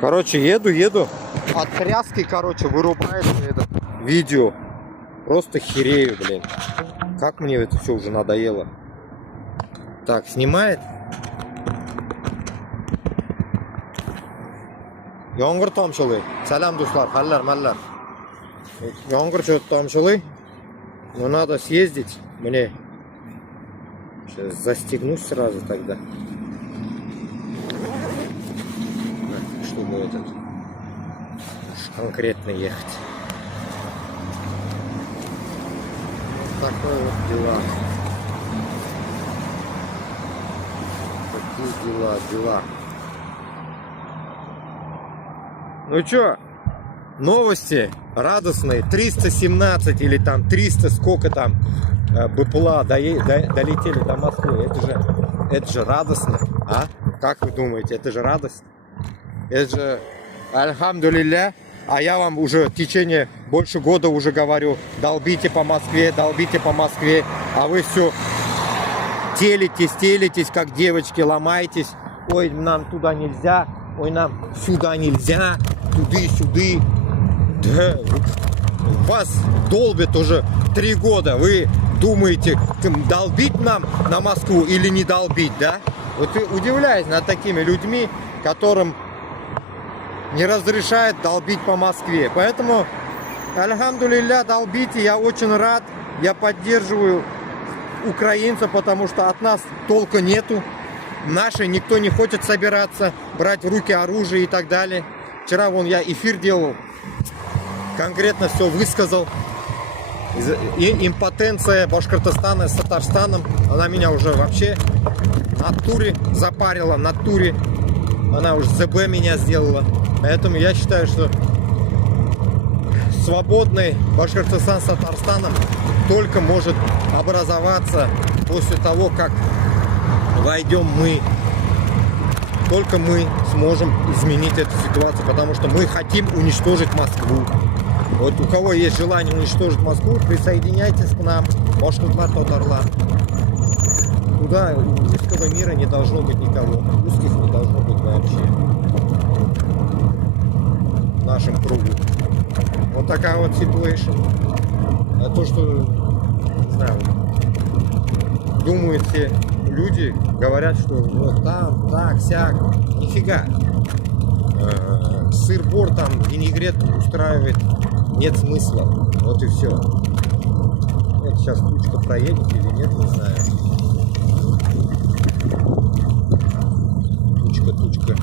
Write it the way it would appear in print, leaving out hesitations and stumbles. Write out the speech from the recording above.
Короче, еду. От тряски, короче, вырубает это видео. Просто херею, блин. Как мне это все уже надоело. Так, снимает. Yomg'ir tomchili. Salam do'stlar, hallar, mallar. Yomg'ir что-то tomchili. Но надо съездить мне. Сейчас застегнусь сразу тогда. Чтобы этот конкретно ехать. Вот такое вот дела. Такие дела. Ну чё, новости радостные. 317 или там 300, сколько там БПЛА долетели до Москвы. Это же радостно, а? Как вы думаете, это же радость? Это же альхамдулилля. А я вам уже в течение больше года уже говорю, долбите по Москве, а вы все телитесь, как девочки, ломаетесь. Ой, нам туда нельзя, ой, нам сюда нельзя, туды-сюды. Да, вас долбят уже 3 года. Вы думаете, долбить нам на Москву или не долбить, да? Вот и удивляюсь над такими людьми, которым не разрешает долбить по Москве. Поэтому, альхамдулилля, долбите. Я очень рад. Я поддерживаю украинцев, потому что от нас толка нету. Наши никто не хочет собираться, брать в руки оружие и так далее. Вчера вон я эфир делал, конкретно все высказал. И импотенция Башкортостана с Татарстаном, она меня уже вообще на туре запарила, на туре. Она уже ЗБ меня сделала. Поэтому я считаю, что свободный Башкортостан с Татарстаном только может образоваться после того, как войдем мы. Только мы сможем изменить эту ситуацию, потому что мы хотим уничтожить Москву. Вот у кого есть желание уничтожить Москву, присоединяйтесь к нам. Башкортлар, татарлар. Туда русского мира не должно быть никого. Русских не должно быть вообще в нашем кругу. Вот такая вот ситуация. А то, что, не знаю, думают все люди, говорят, что вот там, так, сяк. Нифига. Сыр-бор там, винегрет устраивает. Нет смысла. Вот и все. Это сейчас тучка проедет или нет, не знаю. Тучка.